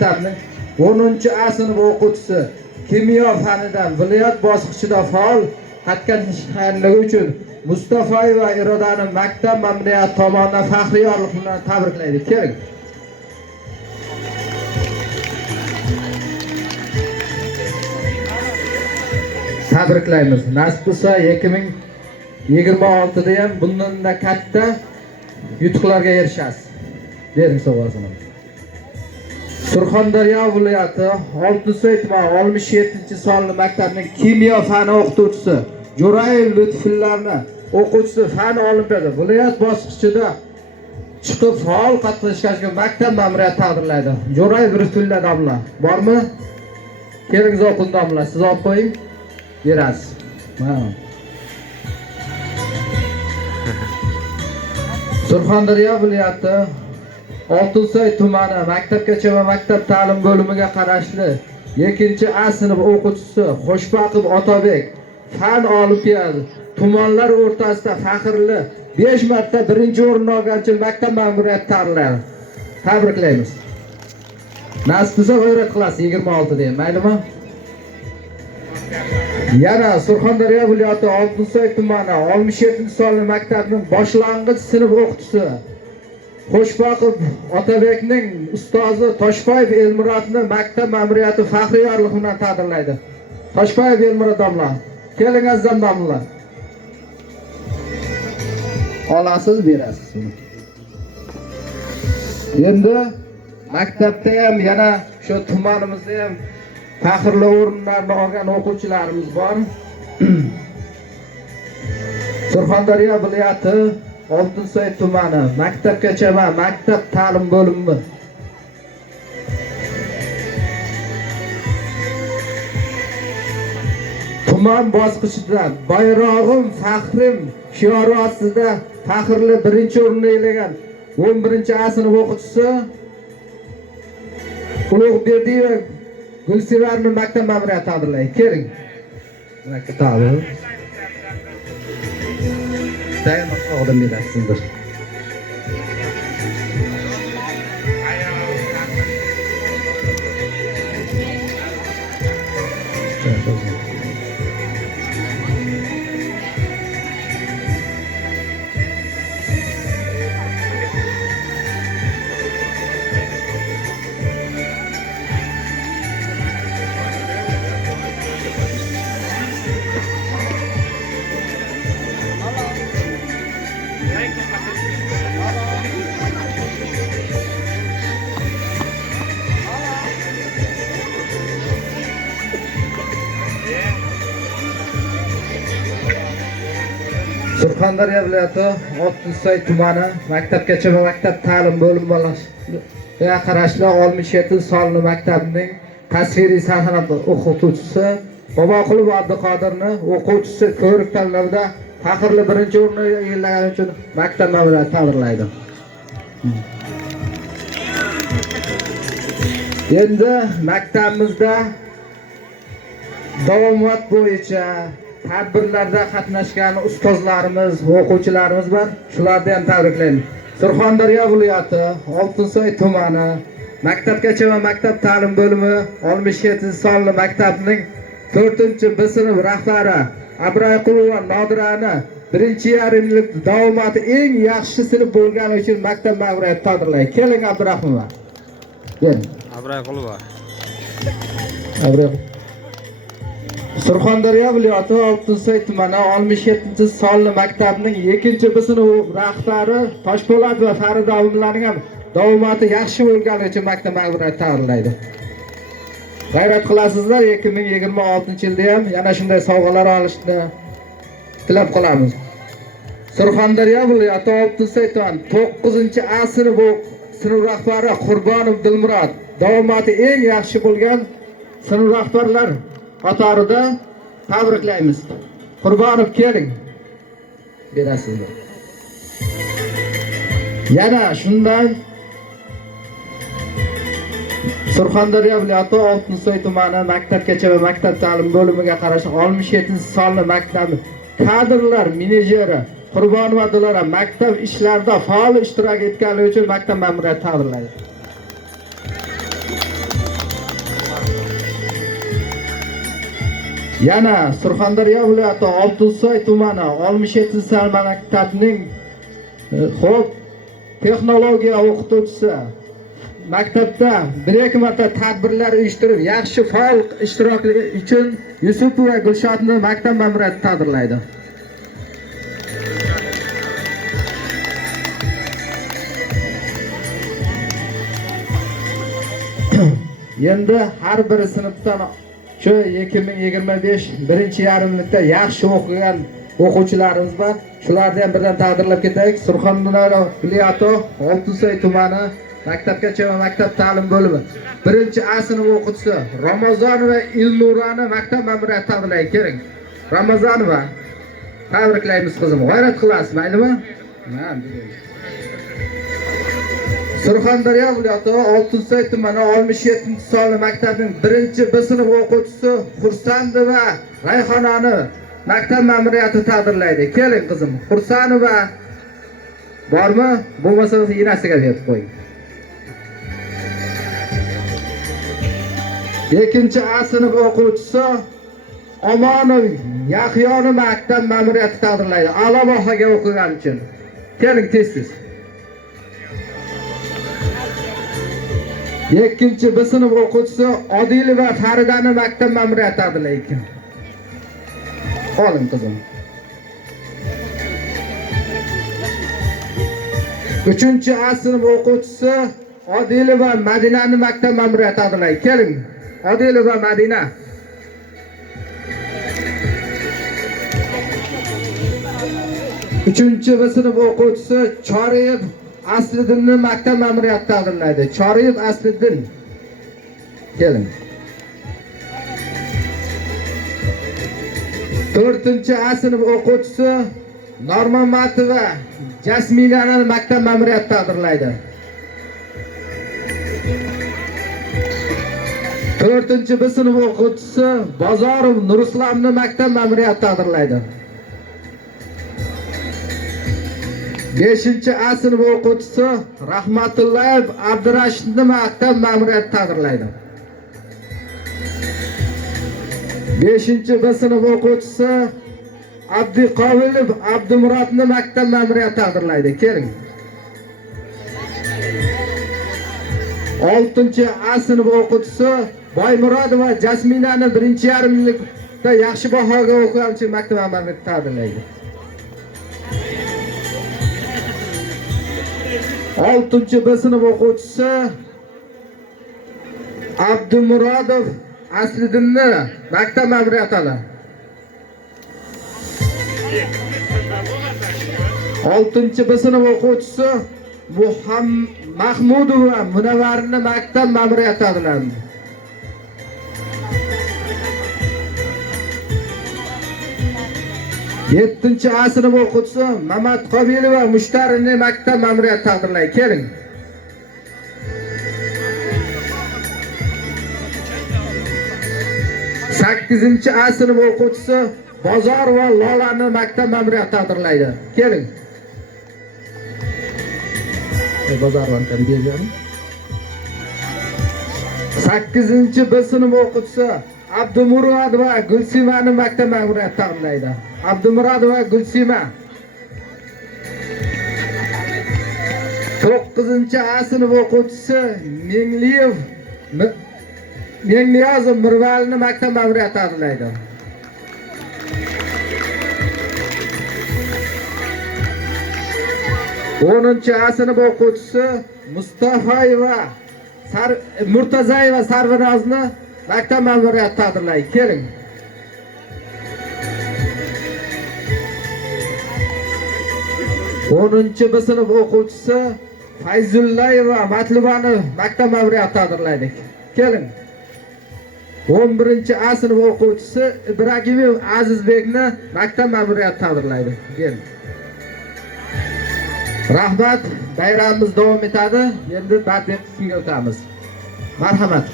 maktabining 10-A sinf o'quvchisi kimyo fanidan viloyat bosqichida faol qatnashganligi uchun Mustafoyeva Irodani maktab ma'muriyati tomonidan faxriy yorliq bilan tabriklaydi. Keling. Tabriklaymiz. Nasib bo'lsa 2026da ham bundan da katta yutuqlarga erishasiz. Bering sovg'asini. Surxondaryo viloyati Oltinsoy tumani 67-sonli maktabining kimyo fani o'qituvchisi Jo'rayev Lutfullarni o'quvchisi fan olimpiada viloyat bosqichida chiqib faol qatnashgan maktab ma'muriyati taqdirlaydi. Jo'rayev Lutfulla domla bormi? Keling Zoqul domla, siz olib qo'ying. Berasiz. Mana. Surxondaryo viloyati Oltinsoy tumani maktabgacha va maktab ta'lim bo'limiga qarashli 2-A sinf o'quvchisi Xo'shbaqov Otabek fan olimpiada tumanlar o'rtasida faxrli 5 marta birinchi o'rinni olgan uchun maktab ma'muriyati taqdirlaydi. Tabriklaymiz. Nasib bo'lsa g'ayrat qilasiz 26da ham, maylimi? Yana Surxondaryo viloyati Oltinsoy tumani 67-sonli maktabining boshlang'ich sinf o'quvchisi Xo'shbaqov Otabekning ustozi Toshpoyev Elmuratni maktab ma'muriyati faxriy yorliq bilan taqdirlaydi. Toshpoyev Elmurat domla, keling azizam domlalar. Olasiz, berasiz buni. Endi maktabda ham yana shu tumanimizda ham faxrli o'rinlarni olgan o'quvchilarimiz bor. Surxondaryo viloyati Oltinsoy tumani maktabgacha va maktab ta'lim bo'limi tuman bosqichida bayrog'im faxrim shiori ostida faxrli birinchi o'rinni egallagan 11-A sinf o'quvchisi Ulug'berdiyeva Gulsevarni maktab ma'muriyati taqdirlaydi. Keling. Maktab ta'lim. Daima odam berasizdir. Surxondaryo viloyati Oltinsoy tumani maktabgacha va maktab ta'lim bo'limiga qarashli 67-sonli maktabining tasviriy san'at o'qituvchisi Boboqulov Abduqodirni o'quvchisi ko'rik tanlovida faxrli birinchi o'rinni egallagani uchun maktab ma'muriyati taqdirlaydi. Endi maktabimizda davomat bo'yicha tadbirlarda qatnashgan ustozlarimiz, o'quvchilarimiz bor. Shularni ham tabriklaymiz. Surxondaryo viloyati Oltinsoy tumani maktabgacha va maktab ta'lim bo'limi 67-sonli maktabining 4-B sinf rahbari Abrayqulova Nodirani 1,5 yillik davomati eng yaxshi sinf bo'lgani uchun maktab ma'muriyati taqdirlaydi. Keling Abdurahmonova. Keling. Abrayqulova. Surxondaryo viloyati Oltinsoy tumani 67-sonli maktabining 2-B sinf rahbari Toshpo'lat va Farida ovullarning ham davomati yaxshi bo'lgani uchun maktab ma'muriyati taqdirlaydi. G'ayrat qilasizlar, 2026-yilda ham yana shunday sovg'alar olishni tilab qolamiz. Surxondaryo viloyati Oltinsoy tumani 9-A sinf rahbari Qurbonov Dilmurod davomati eng yaxshi bo'lgan sinf rahbarlar qatorida tabriklaymiz. Qurbonov, keling. Berasizlar. Yana shundan Surxondaryo viloyati Oltinsoy tumani maktabgacha va maktab ta'lim bo'limiga qarashli 67-sonli maktab kadrlar menejeri Qurbonova Dilara maktab ishlarida faol ishtirok etganligi uchun maktab ma'muriyati taqdirlaydi. Yana Surxondaryo viloyati Oltinsoy tumani 67 maktabining xo'p texnologiya o'qituvchisi maktabda bir-ikki marta tadbirlar uyushtirib, yaxshi faol ishtiroki uchun Yusupov va Gulshodni maktab ma'muriyati taqdirlaydi. Endi har bir sinfdan shu 2025 birinchi yarimlikda yaxshi o'qigan o'quvchilarimiz bor. Shulardan birdan taqdirlab ketaylik. Surxondaryo viloyati Oltinsoy tumani maktabgacha va maktab ta'lim bo'limi birinchi A sinf o'quvchisi Ramazonova Ilnurani maktab ma'muriyati taqdirlaydi. Keling. Ramazonova, tabriklaymiz qizim. G'ayrat qilasiz, maylimi? Surxondaryo viloyati Oltinsoy tumani 67 maktabining birinchi B sinf o'quvchisi Xursandova Rayhonani maktab ma'muriyati taqdirlaydi. Keling qizim. Xursandova bormi? Bo'lmasa inasiga berib qo'ying. Ikkinchi A sinf o'quvchisi Omonov Yahyoni maktab ma'muriyati taqdirlaydi. A'lo bahoga o'qigan uchun. Keling tez-tez. Ikkinchi B sinf o'quvchisi Odilova Faridani maktab ma'muriyati taqdirlaydi. Oling qizim. Uchinchi A sinf o'quvchisi Odilova Madinani maktab ma'muriyati taqdirlaydi. Keling. Odilova Madina. Uchinchi B sinf o'quvchisi Choriyev Asliddinni maktab ma'muriyati taqdirlaydi. Choriyev Asliddin. Keling. 4-chi A sinf o'quvchisi Normamatova Jasminani maktab ma'muriyati taqdirlaydi. 4-chi B sinf o'quvchisi Bozorov Nuruslamni maktab ma'muriyati taqdirlaydi. 5-chi A sinf o'quvchisi Rahmatullayev Abdurashidni maktab ma'muriyati taqdirlaydi. 5-chi B sinf o'quvchisi Abduqobilov Abdumurodni maktab ma'muriyati taqdirlaydi. Keling. 6-chi A sinf o'quvchisi Boymurodova Jasminani birinchi yarimlikda yaxshi bahoga o'qigan uchun maktab ma'muriyati taqdirlaydi. 6-chi B sinf o'quvchisi Abdumurodov Asliddinni maktab ma'muriyati taqdirlaydi. 6-chi B sinf o'quvchisi Mahmudova Munavvarni maktab ma'muriyati taqdirlaydi. 7-chi A sinf o'quvchisi Mamat Qobilova Mushtarini maktab ma'muriyati taqdirlaydi. Keling. 8-chi A sinf o'quvchisi Bozorova Lolani maktab ma'muriyati taqdirlaydi. Keling. Bozorova tarbiyalagan. 8-chi B sinf o'quvchisi Abdumurodova Gulsimani maktab ma'muriyati taqdirlaydi. Abdumurodova Gulsima. 9-chi A sinf o'quvchisi Mengliyozov Mirvalini maktab ma'muriyati taqdirlaydi. 10-chi A sinf o'quvchisi Mustafayeva Murtazayeva Sarvinozni maktab ma'muriyati taqdirlaydi. Keling. 10-chi B sinf o'quvchisi Fayzullayeva Matlubani maktab ma'muriyati taqdirlaydi. Keling. 11-chi A sinf o'quvchisi Ibragimov Azizbekni maktab ma'muriyati taqdirlaydi. Keling. Rahmat, bayramimiz davom etadi. Endi batning qismiga o'tamiz. Marhamat.